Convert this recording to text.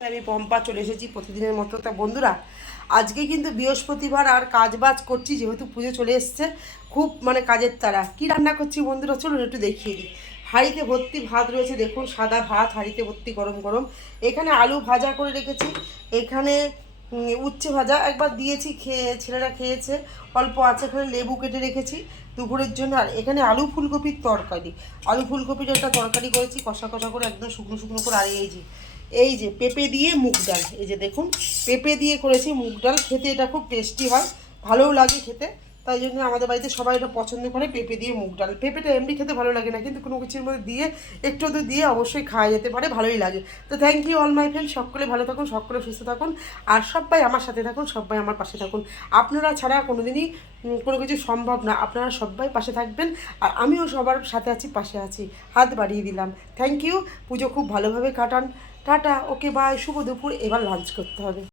আমি পম্পা চলে এসেছি প্রতিদিনের মতো। তা বন্ধুরা, আজকে কিন্তু বৃহস্পতিবার আর কাজ বাজ করছি, যেহেতু পুজো চলে এসছে। খুব কাজের তাড়া। কি রান্না করছি বন্ধুরা, চলুন একটু দেখিয়ে দিই। হাঁড়িতে ভর্তি ভাত রয়েছে, দেখুন সাদা ভাত হাঁড়িতে ভর্তি গরম গরম। এখানে আলু ভাজা করে রেখেছি। এখানে উচ্ছে ভাজা একবার দিয়েছি, ছেলেরা খেয়েছে। অল্প আছে, এখানে লেবু কেটে রেখেছি দুপুরের জন্য। আর এখানে আলু ফুলকপির তরকারি, আলু ফুলকপির একটা তরকারি করেছি কষা কষা করে, একদম শুকনো শুকনো করে। আর এই যে পেঁপে দিয়ে মুগ ডাল, এই যে দেখুন পেঁপে দিয়ে করেছি মুগ ডাল। খেতে এটা খুব টেস্টি হয়, ভালোও লাগে খেতে। তাই জন্য আমাদের বাড়িতে সবাই এটা পছন্দ করে, পেঁপে দিয়ে মুগ ডাল। পেঁপেটা এমনি খেতে ভালো লাগে না, কিন্তু কোনো কিছুর মধ্যে দিয়ে একটু তো দিয়ে অবশ্যই খাওয়া যেতে পারে, ভালোই লাগে। তো thank you all my friend, সকলে ভালো থাকুন, সকলে সুস্থ থাকুন, আর সবাই আমার সাথে থাকুন, সবাই আমার পাশে থাকুন। আপনারা ছাড়া কোনো দিনই কোনো কিছু সম্ভব না। আপনারা সবাই পাশে থাকবেন, আর আমিও সবার সাথে আছি, পাশে আছি। হাত বাড়িয়ে দিলাম। Thank you. পুজো খুব ভালোভাবে কাটান। টাটা, ওকে বাই, শুভ দুপুর। এবার লাঞ্চ করতে হবে।